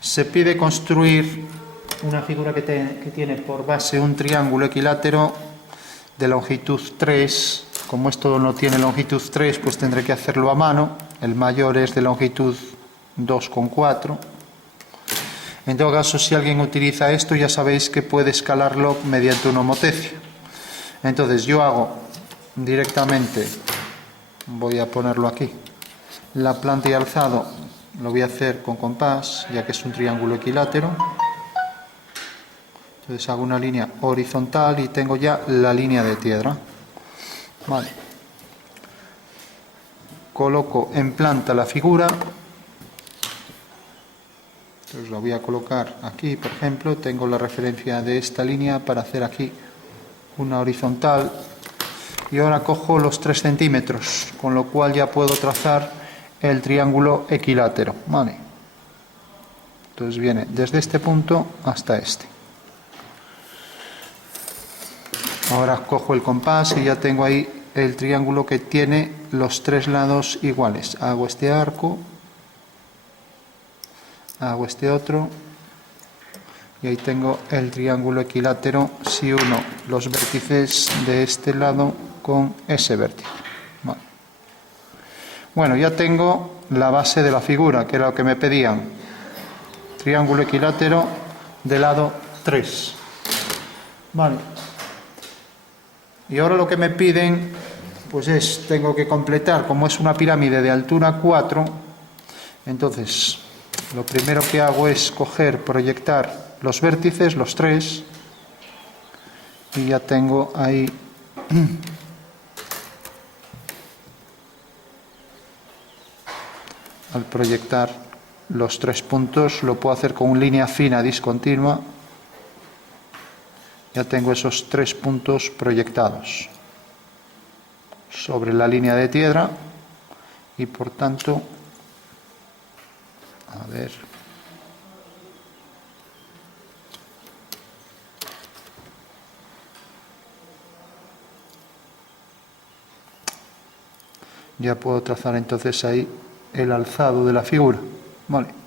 Se pide construir una figura que tiene por base un triángulo equilátero de longitud 3. Como esto no tiene longitud 3, pues tendré que hacerlo a mano. El mayor es de longitud 2,4. En todo caso, si alguien utiliza esto, ya sabéis que puede escalarlo mediante un homotecio. Entonces yo hago directamente, voy a ponerlo aquí, la planta y alzado lo voy a hacer con compás, ya que es un triángulo equilátero. Entonces hago una línea horizontal y tengo ya la línea de piedra. Vale. Coloco en planta la figura. Entonces la voy a colocar aquí, por ejemplo. Tengo la referencia de esta línea para hacer aquí una horizontal. Y ahora cojo los 3 centímetros, con lo cual ya puedo trazar el triángulo equilátero. Vale. Entonces viene desde este punto hasta este. Ahora cojo el compás y ya tengo ahí el triángulo que tiene los 3 lados iguales. Hago este arco, hago este otro y ahí tengo el triángulo equilátero si uno los vértices de este lado con ese vértice. Vale. Bueno, ya tengo la base de la figura, que era lo que me pedían. Triángulo equilátero de lado 3. Vale. Y ahora lo que me piden, pues tengo que completar, como es una pirámide de altura 4, entonces lo primero que hago es proyectar los vértices, los 3, y ya tengo ahí al proyectar los 3 puntos, lo puedo hacer con una línea fina discontinua. Ya tengo esos 3 puntos proyectados sobre la línea de piedra y por tanto, a ver, ya puedo trazar entonces ahí el alzado de la figura. Vale.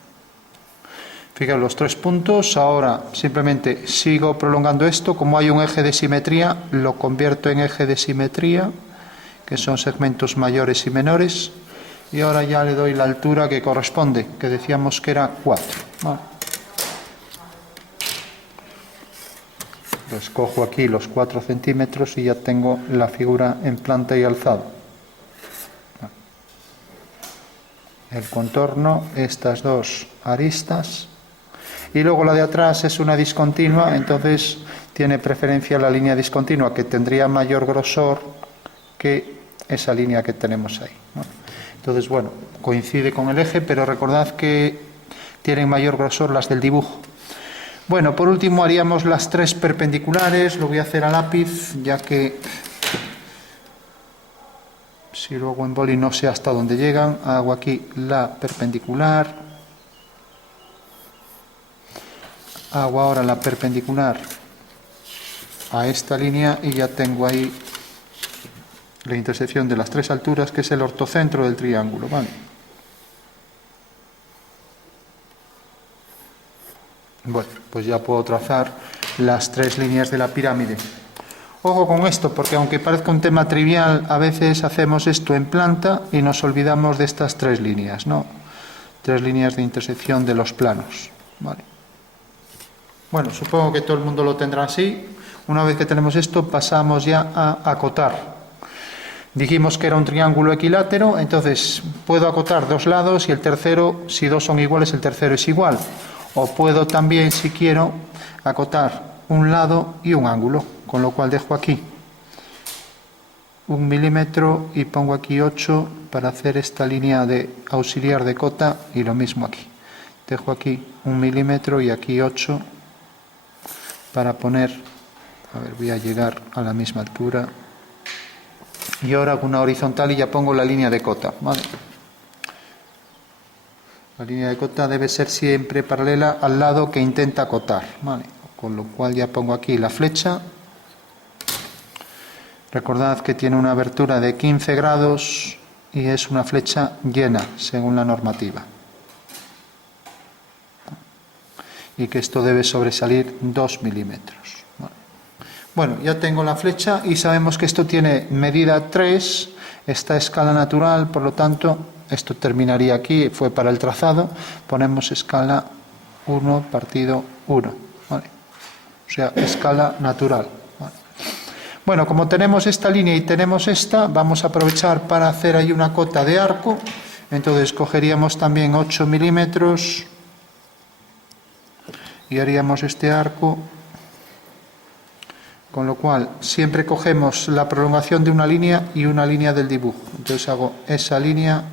Fijaos los 3 puntos. Ahora simplemente sigo prolongando esto. Como hay un eje de simetría, lo convierto en eje de simetría, que son segmentos mayores y menores. Y ahora ya le doy la altura que corresponde, que decíamos que era 4. Vale. Pues cojo aquí los 4 centímetros y ya tengo la figura en planta y alzado. El contorno, estas 2 aristas. Y luego la de atrás es una discontinua, entonces tiene preferencia la línea discontinua, que tendría mayor grosor que esa línea que tenemos ahí, ¿no? Entonces, bueno, coincide con el eje, pero recordad que tienen mayor grosor las del dibujo. Bueno, por último haríamos las 3 perpendiculares. Lo voy a hacer a lápiz, ya que si luego en boli no sé hasta dónde llegan. Hago aquí la perpendicular. Hago ahora la perpendicular a esta línea y ya tengo ahí la intersección de las 3 alturas, que es el ortocentro del triángulo. ¿Vale? Bueno, pues ya puedo trazar las 3 líneas de la pirámide. Ojo con esto, porque aunque parezca un tema trivial, a veces hacemos esto en planta y nos olvidamos de estas 3 líneas, ¿no? 3 líneas de intersección de los planos. ¿Vale? Bueno, supongo que todo el mundo lo tendrá así. Una vez que tenemos esto, pasamos ya a acotar. Dijimos que era un triángulo equilátero, entonces puedo acotar 2 lados y el tercero, si 2 son iguales, el tercero es igual. O puedo también, si quiero, acotar un lado y un ángulo, con lo cual dejo aquí 1 milímetro y pongo aquí 8 para hacer esta línea de auxiliar de cota, y lo mismo aquí. Dejo aquí 1 milímetro y aquí 8 para poner, a ver, voy a llegar a la misma altura. Y ahora hago una horizontal y ya pongo la línea de cota. ¿Vale? La línea de cota debe ser siempre paralela al lado que intenta acotar. ¿Vale? Con lo cual ya pongo aquí la flecha. Recordad que tiene una abertura de 15 grados y es una flecha llena, según la normativa. y que esto debe sobresalir 2 milímetros. Bueno, ya tengo la flecha y sabemos que esto tiene medida 3, esta escala natural, por lo tanto, esto terminaría aquí, fue para el trazado, ponemos escala 1 partido 1, ¿vale? O sea, escala natural. ¿Vale? Bueno, como tenemos esta línea y tenemos esta, vamos a aprovechar para hacer ahí una cota de arco. Entonces cogeríamos también 8 milímetros y haríamos este arco, con lo cual siempre cogemos la prolongación de una línea y una línea del dibujo. Entonces hago esa línea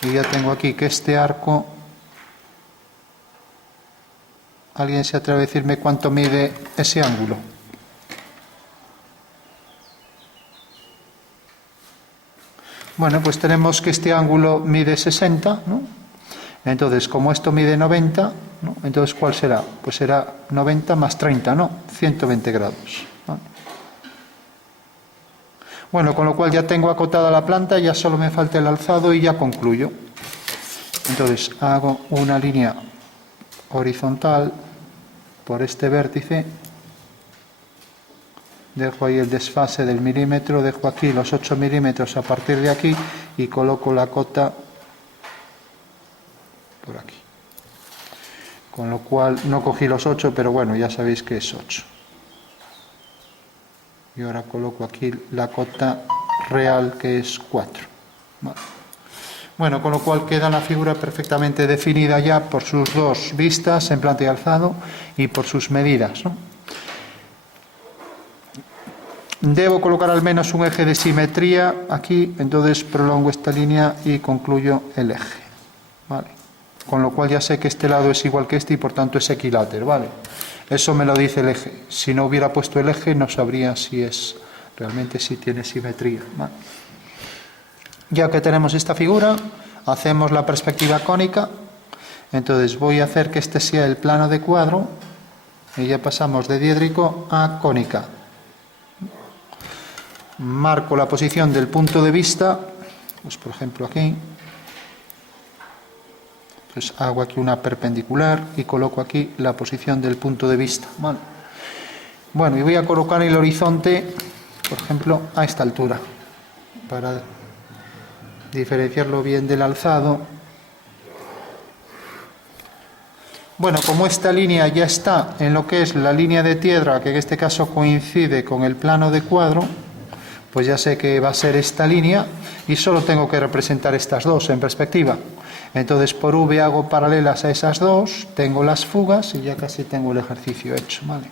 y ya tengo aquí que este arco, ¿alguien se atreve a decirme cuánto mide ese ángulo? Bueno, pues tenemos que este ángulo mide 60, ¿no? Entonces, como esto mide 90, ¿no? Entonces, ¿cuál será? Pues será 90 más 30, ¿no? 120 grados. ¿Vale? Bueno, con lo cual ya tengo acotada la planta, ya solo me falta el alzado y ya concluyo. Entonces, hago una línea horizontal por este vértice, dejo ahí el desfase del milímetro, dejo aquí los 8 milímetros a partir de aquí y coloco la cota por aquí. Con lo cual no cogí los 8, pero bueno, ya sabéis que es 8. Y ahora coloco aquí la cota real, que es 4. Vale. Bueno, con lo cual queda la figura perfectamente definida ya por sus dos vistas en planta y alzado y por sus medidas, ¿no? Debo colocar al menos un eje de simetría aquí, entonces prolongo esta línea y concluyo el eje. ¿Vale? Con lo cual ya sé que este lado es igual que este y por tanto es equilátero, ¿vale? Eso me lo dice el eje. Si no hubiera puesto el eje no sabría si es realmente si tiene simetría, ¿vale? Ya que tenemos esta figura, hacemos la perspectiva cónica. Entonces voy a hacer que este sea el plano de cuadro y ya pasamos de diédrico a cónica. Marco la posición del punto de vista, pues por ejemplo aquí. Pues hago aquí una perpendicular y coloco aquí la posición del punto de vista. ¿Vale? Bueno, y voy a colocar el horizonte, por ejemplo, a esta altura, para diferenciarlo bien del alzado. Bueno, como esta línea ya está en lo que es la línea de tierra, que en este caso coincide con el plano de cuadro, pues ya sé que va a ser esta línea y solo tengo que representar estas dos en perspectiva. Entonces por V hago paralelas a esas dos, tengo las fugas y ya casi tengo el ejercicio hecho, ¿vale?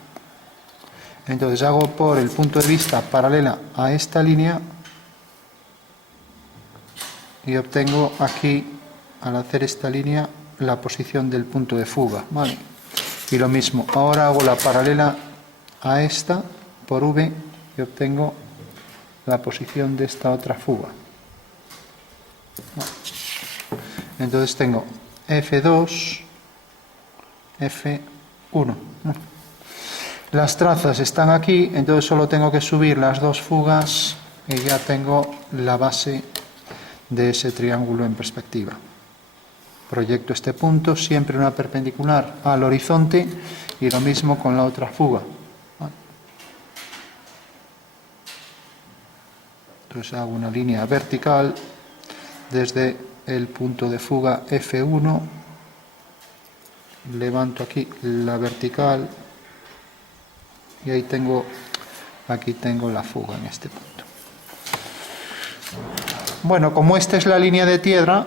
Entonces hago por el punto de vista paralela a esta línea y obtengo aquí, al hacer esta línea, la posición del punto de fuga, ¿vale? Y lo mismo, ahora hago la paralela a esta por V y obtengo la posición de esta otra fuga. ¿Vale? Entonces tengo F2, F1. Las trazas están aquí, entonces solo tengo que subir las dos fugas y ya tengo la base de ese triángulo en perspectiva. Proyecto este punto, siempre una perpendicular al horizonte y lo mismo con la otra fuga. Entonces hago una línea vertical desde el punto de fuga F1, levanto aquí la vertical y ahí tengo, aquí tengo la fuga en este punto. Bueno, como esta es la línea de tierra,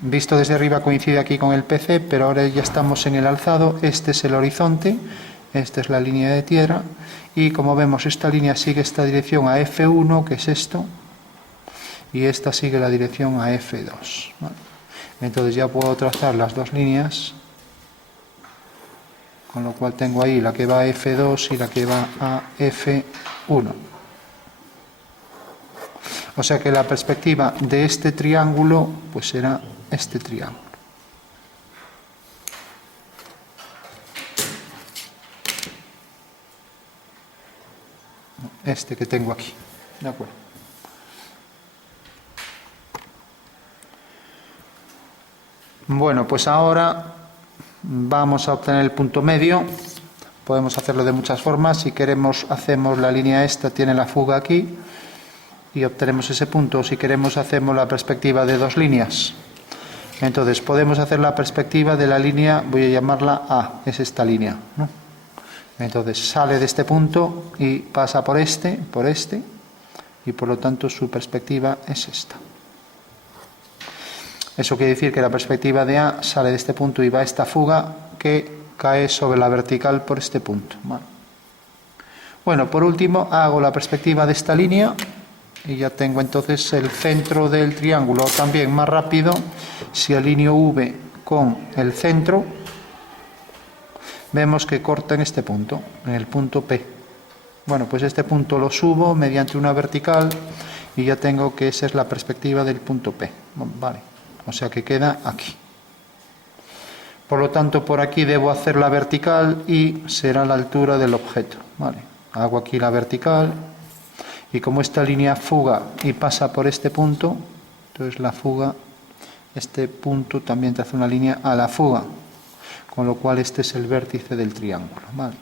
visto desde arriba coincide aquí con el PC, pero ahora ya estamos en el alzado, este es el horizonte, esta es la línea de tierra y como vemos esta línea sigue esta dirección a F1, que es esto, y esta sigue la dirección a F2. ¿Vale? Entonces ya puedo trazar las dos líneas, con lo cual tengo ahí la que va a F2 y la que va a F1. O sea que la perspectiva de este triángulo pues será este triángulo. Este que tengo aquí. ¿De acuerdo? Bueno, pues ahora vamos a obtener el punto medio. Podemos hacerlo de muchas formas. Si queremos, hacemos la línea esta, tiene la fuga aquí, y obtenemos ese punto. Si queremos, hacemos la perspectiva de dos líneas. Entonces, podemos hacer la perspectiva de la línea, voy a llamarla A, es esta línea, ¿no? Entonces, sale de este punto y pasa por este, y por lo tanto su perspectiva es esta. Eso quiere decir que la perspectiva de A sale de este punto y va a esta fuga que cae sobre la vertical por este punto. Bueno, por último hago la perspectiva de esta línea y ya tengo entonces el centro del triángulo. También más rápido, si alineo V con el centro, vemos que corta en este punto, en el punto P. Bueno, pues este punto lo subo mediante una vertical y ya tengo que esa es la perspectiva del punto P. Vale, o sea que queda aquí. Por lo tanto, por aquí debo hacer la vertical y será la altura del objeto. Vale, hago aquí la vertical y como esta línea fuga y pasa por este punto, entonces la fuga, este punto también te hace una línea a la fuga, con lo cual este es el vértice del triángulo. Vale.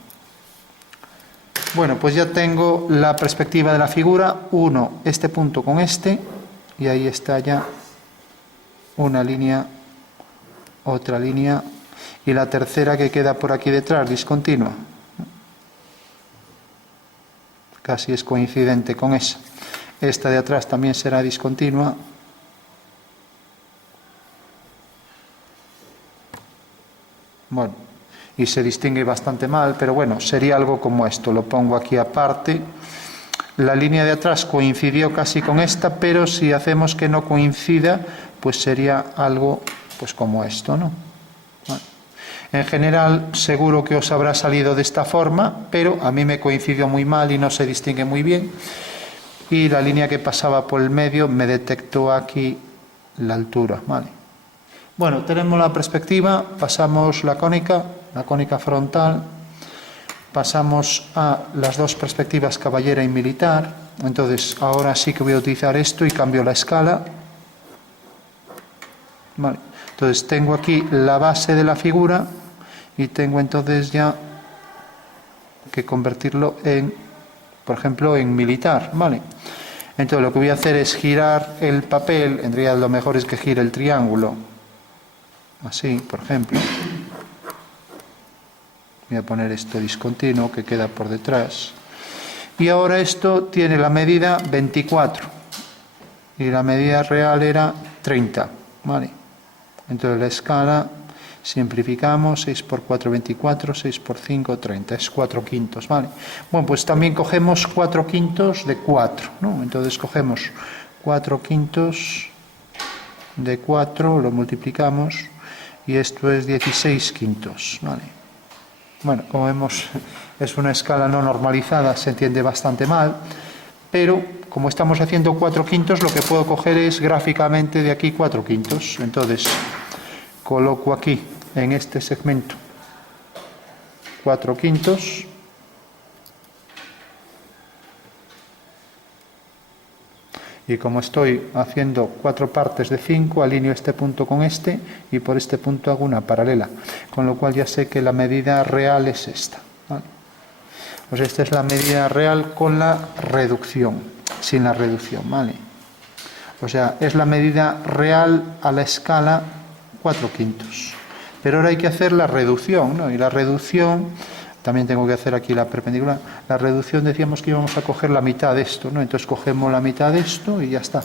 Bueno, pues ya tengo la perspectiva de la figura, uno este punto con este, y ahí está ya una línea, otra línea, y la tercera que queda por aquí detrás, discontinua. Casi es coincidente con esa. Esta de atrás también será discontinua. Bueno, y se distingue bastante mal, pero bueno, sería algo como esto. Lo pongo aquí aparte. La línea de atrás coincidió casi con esta, pero si hacemos que no coincida, pues sería algo pues como esto, ¿no? Bueno, en general, seguro que os habrá salido de esta forma, pero a mí me coincidió muy mal y no se distingue muy bien. Y la línea que pasaba por el medio me detectó aquí la altura, ¿vale? Bueno, tenemos la perspectiva, pasamos la cónica frontal, pasamos a las dos perspectivas caballera y militar. Entonces, ahora sí que voy a utilizar esto y cambio la escala. Vale. Entonces, tengo aquí la base de la figura y tengo entonces ya que convertirlo en, por ejemplo, en militar, ¿vale? Entonces, lo que voy a hacer es girar el papel, en realidad lo mejor es que gire el triángulo. Así, por ejemplo. Voy a poner esto discontinuo que queda por detrás. Y ahora esto tiene la medida 24. Y la medida real era 30. ¿Vale? Entonces la escala, simplificamos, 6 por 4, 24, 6 por 5, 30. Es 4 quintos. ¿Vale? Bueno, pues también cogemos 4 quintos de 4. ¿No? Entonces cogemos 4 quintos de 4, lo multiplicamos. Y esto es 16 quintos, ¿vale? Bueno, como vemos, es una escala no normalizada, se entiende bastante mal, pero como estamos haciendo 4 quintos, lo que puedo coger es gráficamente de aquí 4 quintos. Entonces, coloco aquí, en este segmento, 4 quintos. Y como estoy haciendo 4 partes de 5, alineo este punto con este y por este punto hago una paralela. Con lo cual ya sé que la medida real es esta. ¿Vale? Pues esta es la medida real con la reducción, sin la reducción. ¿Vale? O sea, es la medida real a la escala 4 quintos. Pero ahora hay que hacer la reducción, ¿no? Y la reducción, también tengo que hacer aquí la perpendicular. La reducción decíamos que íbamos a coger la mitad de esto, ¿no? Entonces cogemos la mitad de esto y ya está.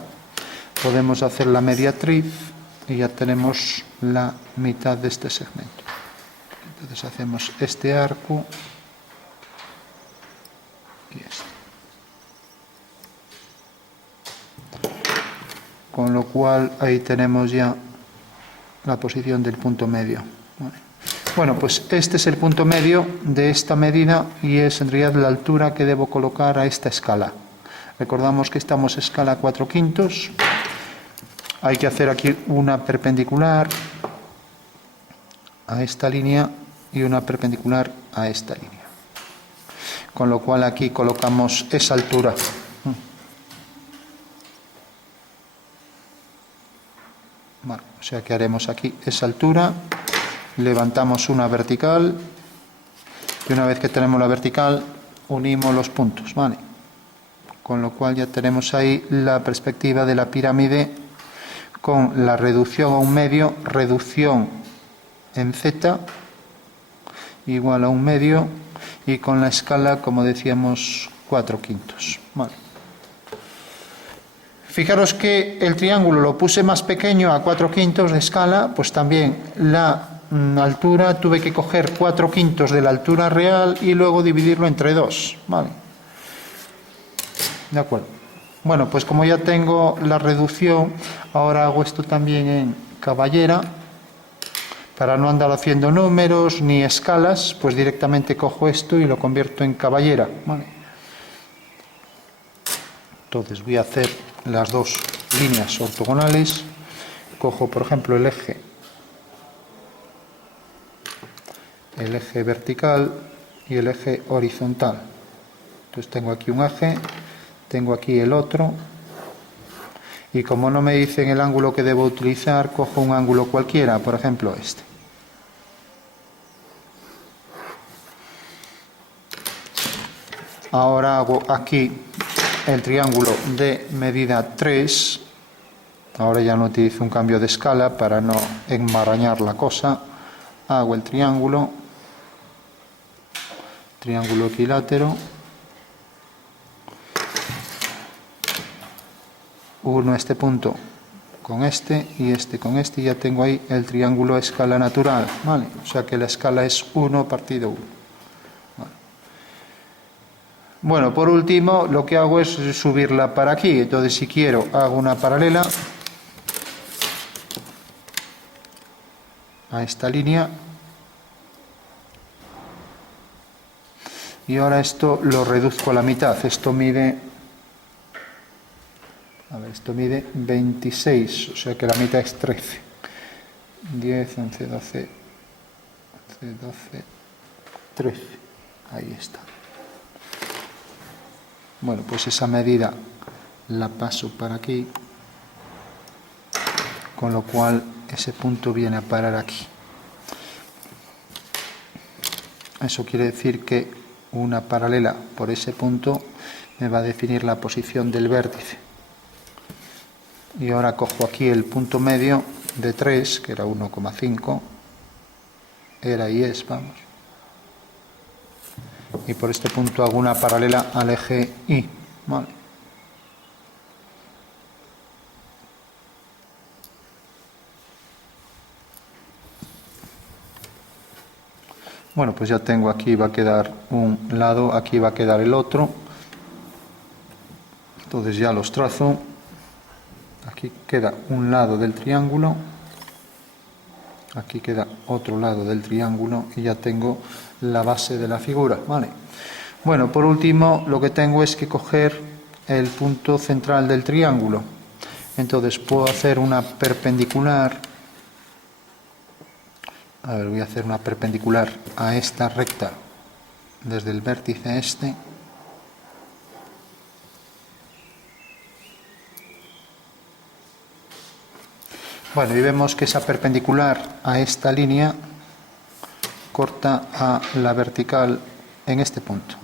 Podemos hacer la mediatriz y ya tenemos la mitad de este segmento. Entonces hacemos este arco y este. Con lo cual ahí tenemos ya la posición del punto medio. ¿Vale? Bueno, pues este es el punto medio de esta medida y es en realidad la altura que debo colocar a esta escala. Recordamos que estamos a escala 4 quintos. Hay que hacer aquí una perpendicular a esta línea y una perpendicular a esta línea. Con lo cual aquí colocamos esa altura. Bueno, o sea que haremos aquí esa altura levantamos una vertical y una vez que tenemos la vertical unimos los puntos, ¿vale? Con lo cual ya tenemos ahí la perspectiva de la pirámide con la reducción a un medio, reducción en Z igual a un medio y con la escala, como decíamos, 4/5, ¿vale? Fijaros que el triángulo lo puse más pequeño a 4/5 de escala, pues también la altura tuve que coger 4/5 de la altura real y luego dividirlo entre 2, ¿vale? De acuerdo. Bueno, pues como ya tengo la reducción, ahora hago esto también en caballera, para no andar haciendo números ni escalas, pues directamente cojo esto y lo convierto en caballera, ¿vale? Entonces voy a hacer las dos líneas ortogonales, cojo por ejemplo el eje vertical y el eje horizontal. Entonces tengo aquí un eje, tengo aquí el otro, y como no me dicen el ángulo que debo utilizar, cojo un ángulo cualquiera, por ejemplo este. Ahora hago aquí el triángulo de medida 3, ahora ya no utilizo un cambio de escala para no enmarañar la cosa, hago el triángulo equilátero, uno este punto con este y este con este, y ya tengo ahí el triángulo a escala natural, ¿vale? O sea que la escala es 1 partido 1. Vale. Bueno, por último lo que hago es subirla para aquí, entonces si quiero hago una paralela a esta línea y ahora esto lo reduzco a la mitad. Esto mide 26, o sea que la mitad es 13. 10, 11, 12, 13. Ahí está. Bueno, pues esa medida la paso para aquí, con lo cual ese punto viene a parar aquí. Eso quiere decir que una paralela por ese punto me va a definir la posición del vértice. Y ahora cojo aquí el punto medio de 3, que era 1,5, era y es, vamos. Y por este punto hago una paralela al eje Y, ¿vale? Bueno, pues ya tengo aquí, va a quedar un lado, aquí va a quedar el otro. Entonces ya los trazo. Aquí queda un lado del triángulo, aquí queda otro lado del triángulo y ya tengo la base de la figura, ¿vale? Bueno, por último lo que tengo es que coger el punto central del triángulo. Entonces puedo hacer una perpendicular, voy a hacer una perpendicular a esta recta desde el vértice este. Bueno, y vemos que esa perpendicular a esta línea corta a la vertical en este punto.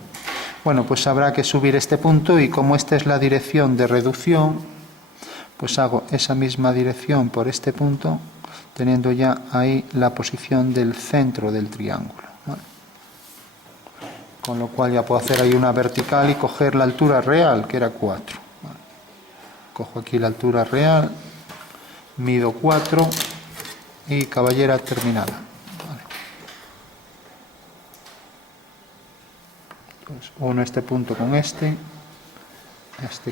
Bueno, pues habrá que subir este punto y como esta es la dirección de reducción, pues hago esa misma dirección por este punto, teniendo ya ahí la posición del centro del triángulo, ¿vale? Con lo cual ya puedo hacer ahí una vertical y coger la altura real, que era 4. ¿Vale? Cojo aquí la altura real, mido 4 y caballera terminada. Vale. Pues uno este punto con este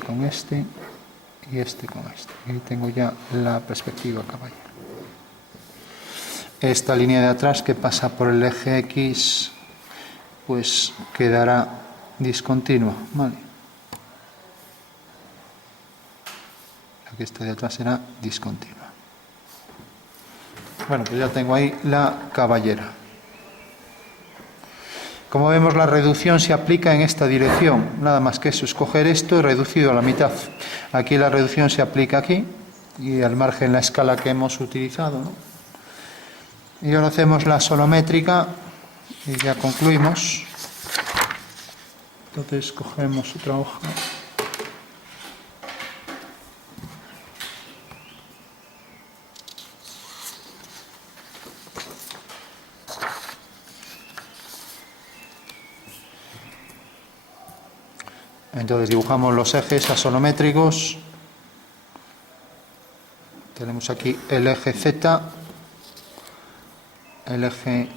con este y este con este. Y tengo ya la perspectiva caballera. Esta línea de atrás que pasa por el eje X pues quedará discontinua, ¿vale? Aquí esta de atrás será discontinua. Bueno, pues ya tengo ahí la caballera. Como vemos, la reducción se aplica en esta dirección. Nada más que eso, escoger esto y reducido a la mitad. Aquí la reducción se aplica aquí y al margen la escala que hemos utilizado, ¿no? Y ahora hacemos la sonométrica y ya concluimos. Entonces cogemos otra hoja. Entonces dibujamos los ejes asonométricos. Tenemos aquí el eje Z, el eje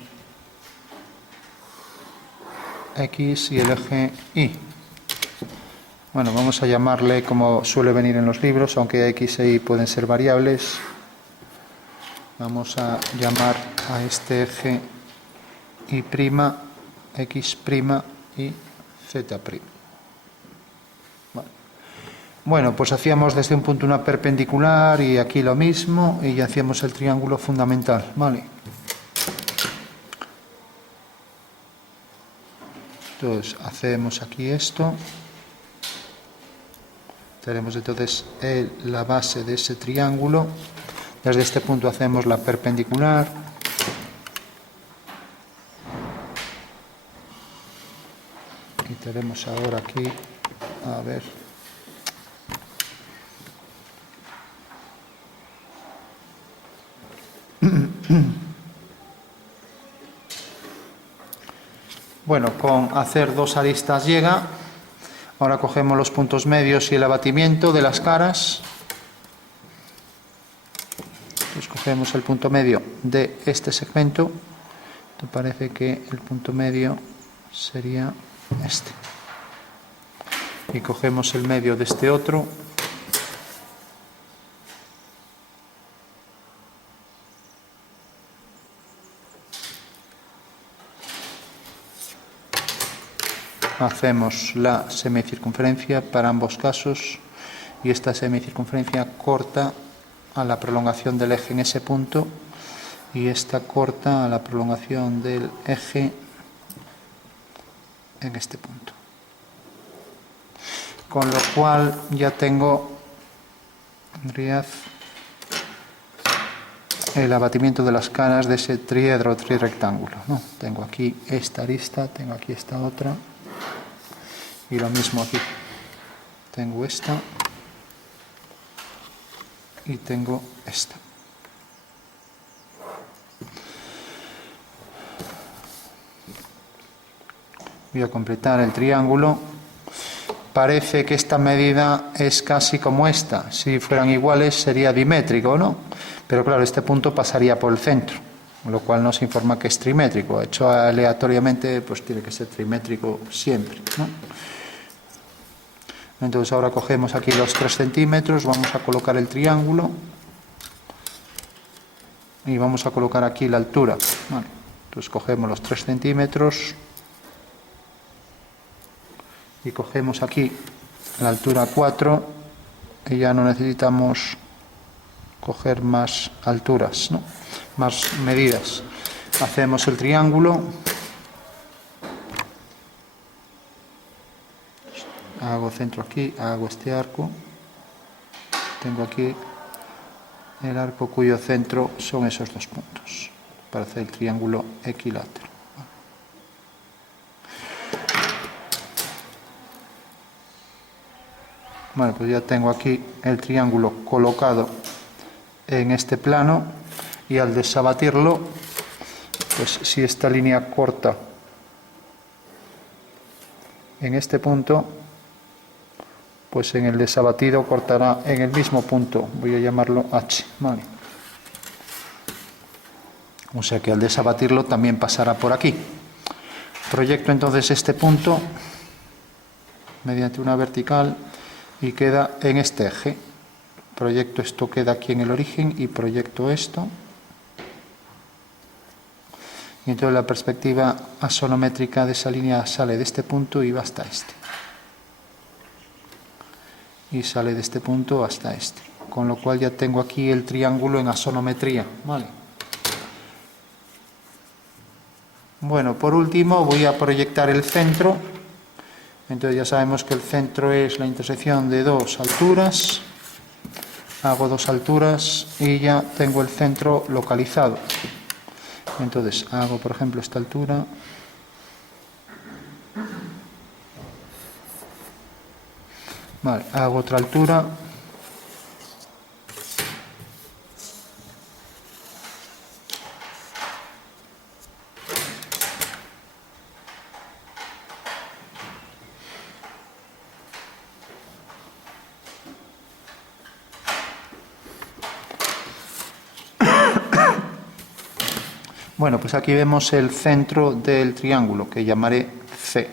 X y el eje Y. Bueno, vamos a llamarle como suele venir en los libros, aunque X e Y pueden ser variables. Vamos a llamar a este eje Y', X' y Z'. Bueno, pues hacíamos desde un punto una perpendicular y aquí lo mismo, y ya hacíamos el triángulo fundamental, ¿vale? Entonces hacemos aquí esto. Tenemos entonces la base de ese triángulo. Desde este punto hacemos la perpendicular. Y tenemos ahora aquí, a ver. Bueno, con hacer dos aristas llega. Ahora cogemos los puntos medios y el abatimiento de las caras. Pues cogemos el punto medio de este segmento. Me parece que el punto medio sería este. Y cogemos el medio de este otro. Hacemos la semicircunferencia para ambos casos y esta semicircunferencia corta a la prolongación del eje en ese punto y esta corta a la prolongación del eje en este punto. Con lo cual ya tengo el abatimiento de las caras de ese triedro trirrectángulo, ¿no? Tengo aquí esta arista, tengo aquí esta otra. Y lo mismo aquí. Tengo esta y tengo esta. Voy a completar el triángulo. Parece que esta medida es casi como esta. Si fueran iguales sería dimétrico, ¿no? Pero claro, este punto pasaría por el centro, lo cual nos informa que es trimétrico. Hecho aleatoriamente, pues tiene que ser trimétrico siempre, ¿no? Entonces ahora cogemos aquí los 3 centímetros, vamos a colocar el triángulo y vamos a colocar aquí la altura. Vale. Entonces cogemos los 3 centímetros y cogemos aquí la altura 4 y ya no necesitamos coger más alturas, ¿no? Más medidas. Hacemos el triángulo. Hago centro aquí, hago este arco. Tengo aquí el arco cuyo centro son esos dos puntos para hacer el triángulo equilátero. Bueno, pues ya tengo aquí el triángulo colocado en este plano y al desabatirlo, pues si esta línea corta en este punto, pues en el desabatido cortará en el mismo punto, voy a llamarlo H, ¿vale? O sea que al desabatirlo también pasará por aquí. Proyecto entonces este punto mediante una vertical y queda en este eje. Proyecto esto, queda aquí en el origen y proyecto esto. Y entonces la perspectiva asonométrica de esa línea sale de este punto y va hasta este. Y sale de este punto hasta este. Con lo cual ya tengo aquí el triángulo en asonometría, ¿vale? Bueno, por último voy a proyectar el centro. Entonces ya sabemos que el centro es la intersección de dos alturas. Hago dos alturas y ya tengo el centro localizado. Entonces hago, por ejemplo, esta altura. Vale, hago otra altura. Bueno, pues aquí vemos el centro del triángulo, que llamaré C.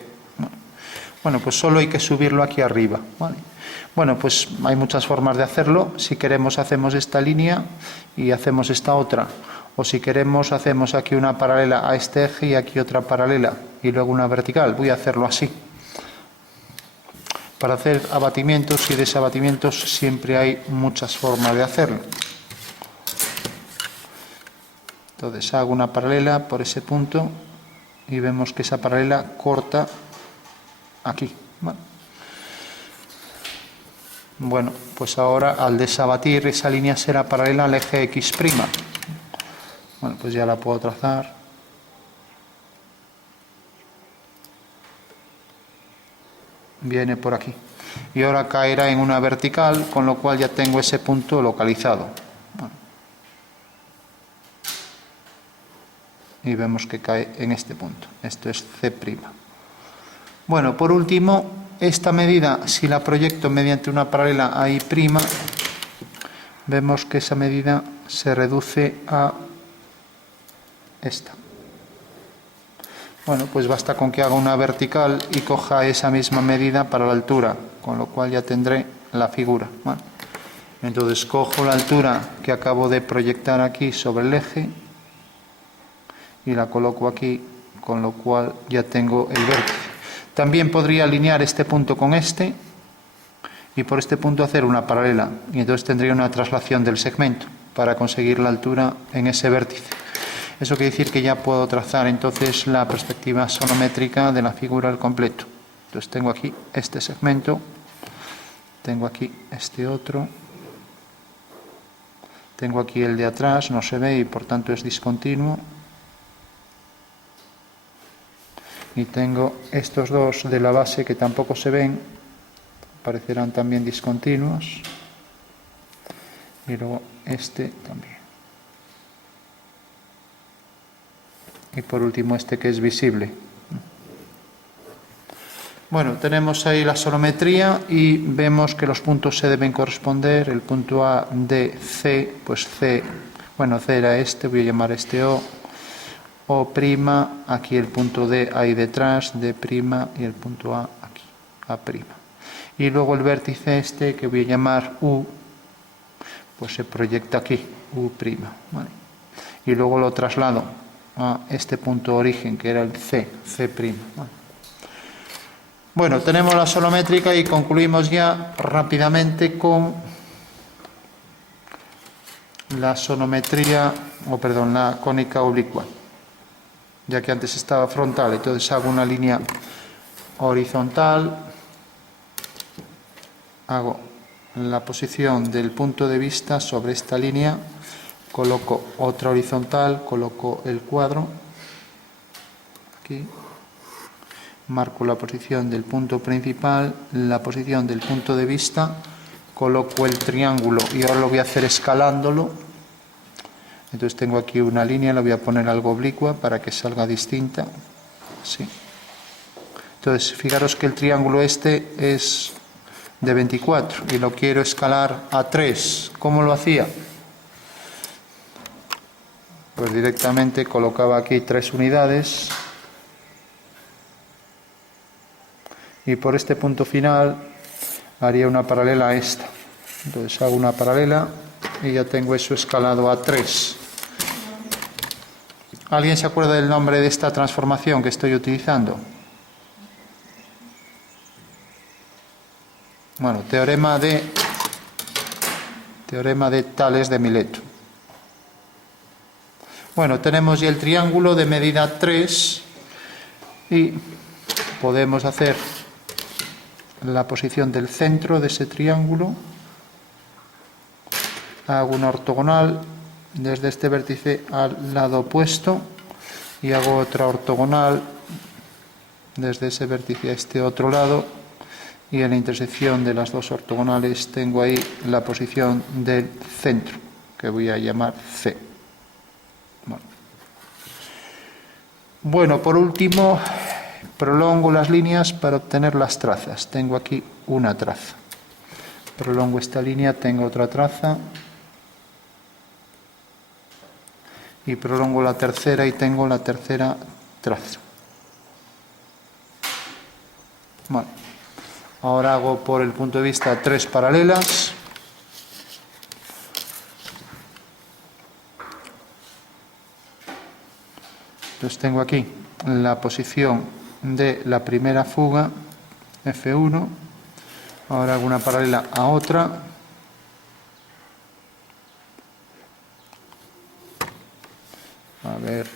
Bueno, pues solo hay que subirlo aquí arriba, ¿vale? Bueno, pues hay muchas formas de hacerlo. Si queremos, hacemos esta línea y hacemos esta otra. O si queremos, hacemos aquí una paralela a este eje y aquí otra paralela y luego una vertical. Voy a hacerlo así. Para hacer abatimientos y desabatimientos siempre hay muchas formas de hacerlo. Entonces hago una paralela por ese punto y vemos que esa paralela corta aquí. Bueno, pues ahora al desabatir esa línea será paralela al eje X'. Bueno, pues ya la puedo trazar. Viene por aquí. Y ahora caerá en una vertical, con lo cual ya tengo ese punto localizado. Y vemos que cae en este punto. Esto es C'. Bueno, por último, esta medida, si la proyecto mediante una paralela a I', vemos que esa medida se reduce a esta. Bueno, pues basta con que haga una vertical y coja esa misma medida para la altura, con lo cual ya tendré la figura. Bueno, entonces cojo la altura que acabo de proyectar aquí sobre el eje y la coloco aquí, con lo cual ya tengo el vértice. También podría alinear este punto con este y por este punto hacer una paralela, y entonces tendría una traslación del segmento para conseguir la altura en ese vértice. Eso quiere decir que ya puedo trazar entonces la perspectiva sonométrica de la figura al completo. Entonces tengo aquí este segmento, tengo aquí este otro, tengo aquí el de atrás, no se ve y por tanto es discontinuo. Y tengo estos dos de la base que tampoco se ven, parecerán también discontinuos. Y luego este también. Y por último este que es visible. Bueno, tenemos ahí la sonometría y vemos que los puntos se deben corresponder. El punto A, D, C, pues C, bueno, C era este, voy a llamar este O. O', aquí el punto D ahí detrás, D' y el punto A aquí, A'. Y luego el vértice este que voy a llamar U, pues se proyecta aquí, U'. ¿Vale? Y luego lo traslado a este punto origen que era el C'. ¿Vale? Bueno, tenemos la sonométrica y concluimos ya rápidamente con la sonometría, la cónica oblicua. Ya que antes estaba frontal, entonces hago una línea horizontal, hago la posición del punto de vista sobre esta línea, coloco otra horizontal, coloco el cuadro, aquí, marco la posición del punto principal, la posición del punto de vista, coloco el triángulo y ahora lo voy a hacer escalándolo. Entonces tengo aquí una línea, la voy a poner algo oblicua para que salga distinta. Así. Entonces, fijaros que el triángulo este es de 24 y lo quiero escalar a 3. ¿Cómo lo hacía? Pues directamente colocaba aquí 3 unidades y por este punto final haría una paralela a esta. Entonces hago una paralela y ya tengo eso escalado a 3. ¿Alguien se acuerda del nombre de esta transformación que estoy utilizando? Bueno, teorema de Tales de Mileto. Bueno, tenemos ya el triángulo de medida 3 y podemos hacer la posición del centro de ese triángulo. Hago una ortogonal desde este vértice al lado opuesto y hago otra ortogonal desde ese vértice a este otro lado, y en la intersección de las dos ortogonales tengo ahí la posición del centro, que voy a llamar C. Bueno, por último, prolongo las líneas para obtener las trazas. Tengo aquí una traza. Prolongo esta línea, tengo otra traza. Y prolongo la tercera y tengo la tercera traza. Vale. Ahora hago por el punto de vista 3 paralelas. Entonces tengo aquí la posición de la primera fuga, F1. Ahora hago una paralela a otra. A ver,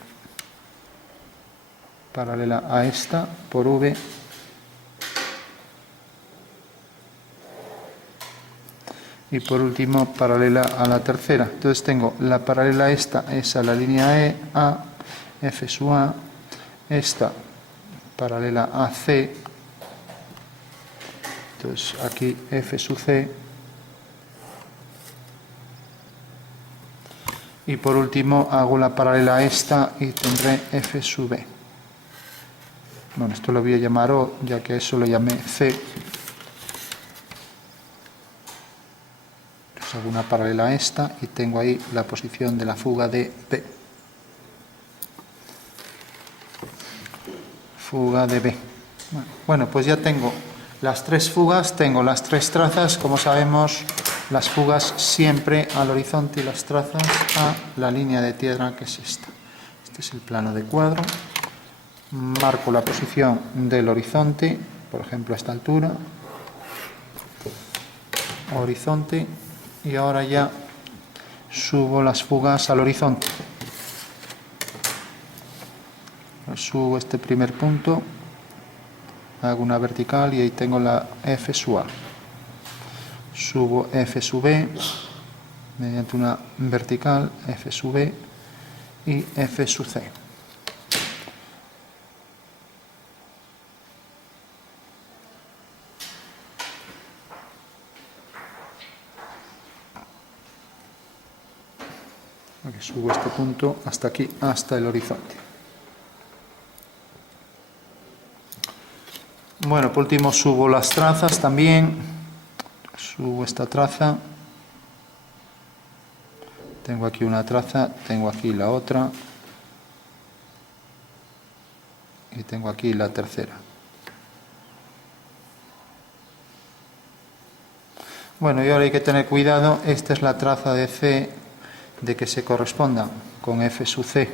paralela a esta por V. Y por último, paralela a la tercera. Entonces tengo la paralela a esta, es a la línea E, A, F sub A. Esta paralela a C. Entonces aquí F sub C. Y por último hago la paralela a esta y tendré F sub B. Bueno, esto lo voy a llamar O, ya que eso lo llamé C. Hago una paralela a esta y tengo ahí la posición de la fuga de B. Fuga de B. Bueno, pues ya tengo las 3 fugas, tengo las 3 trazas. Como sabemos, las fugas siempre al horizonte y las trazas a la línea de tierra, que es esta. Este es el plano de cuadro. Marco la posición del horizonte, por ejemplo a esta altura. Horizonte. Y ahora ya subo las fugas al horizonte. Subo este primer punto, hago una vertical y ahí tengo la F sub A. Subo F sub B mediante una vertical, F sub B y F sub C. Subo este punto hasta aquí, hasta el horizonte. Bueno, por último subo las trazas también. Subo esta traza. Tengo aquí una traza, tengo aquí la otra. Y tengo aquí la tercera. Bueno, y ahora hay que tener cuidado. Esta es la traza de C, de que se corresponda con F sub C.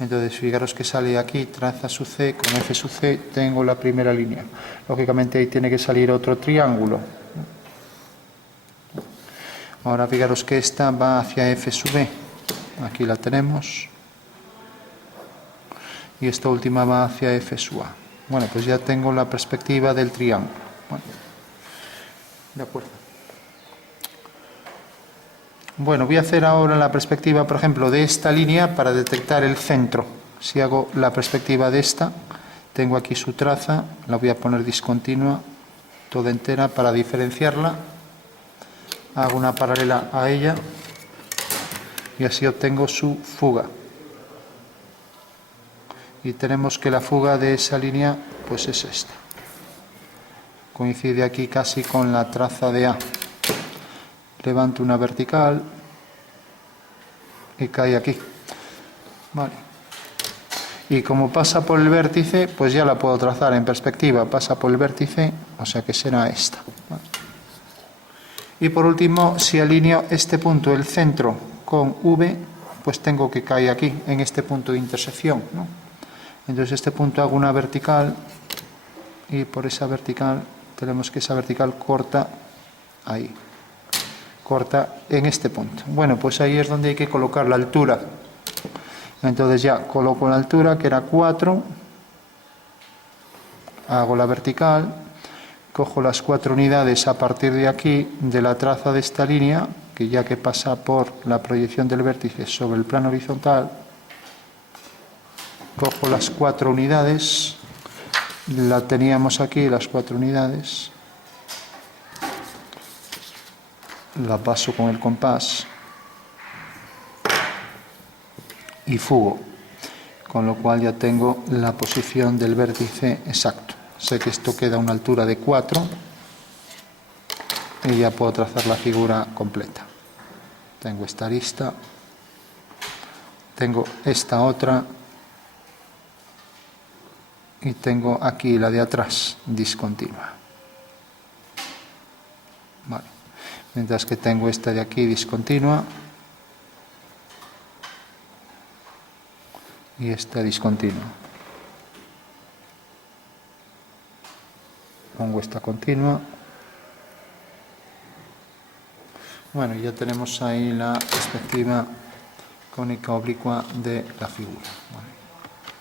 Entonces, fijaros que sale aquí traza sub C, con F sub C tengo la primera línea. Lógicamente ahí tiene que salir otro triángulo. Ahora fijaros que esta va hacia F sub B. Aquí la tenemos. Y esta última va hacia F sub A. Bueno, pues ya tengo la perspectiva del triángulo. Bueno, de acuerdo. Bueno, voy a hacer ahora la perspectiva, por ejemplo, de esta línea para detectar el centro. Si hago la perspectiva de esta, tengo aquí su traza, la voy a poner discontinua, toda entera, para diferenciarla. Hago una paralela a ella y así obtengo su fuga. Y tenemos que la fuga de esa línea pues es esta. Coincide aquí casi con la traza de A. Levanto una vertical y cae aquí. Vale. Y como pasa por el vértice, pues ya la puedo trazar en perspectiva. Pasa por el vértice, o sea que será esta. Vale. Y por último, si alineo este punto, el centro, con V, pues tengo que caer aquí, en este punto de intersección, ¿no? Entonces este punto hago una vertical y por esa vertical tenemos que esa vertical corta ahí. Corta en este punto. Bueno, pues ahí es donde hay que colocar la altura. Entonces ya coloco la altura, que era 4, hago la vertical, cojo las 4 unidades a partir de aquí, de la traza de esta línea, que ya que pasa por la proyección del vértice sobre el plano horizontal, cojo las 4 unidades, la teníamos aquí, las 4 unidades, la paso con el compás y fugo, con lo cual ya tengo la posición del vértice exacto. Sé que esto queda a una altura de 4 y ya puedo trazar la figura completa. Tengo esta arista, tengo esta otra y tengo aquí la de atrás discontinua. Vale. Mientras que tengo esta de aquí discontinua y esta discontinua. Pongo esta continua. Bueno, ya tenemos ahí la perspectiva cónica oblicua de la figura. Vale.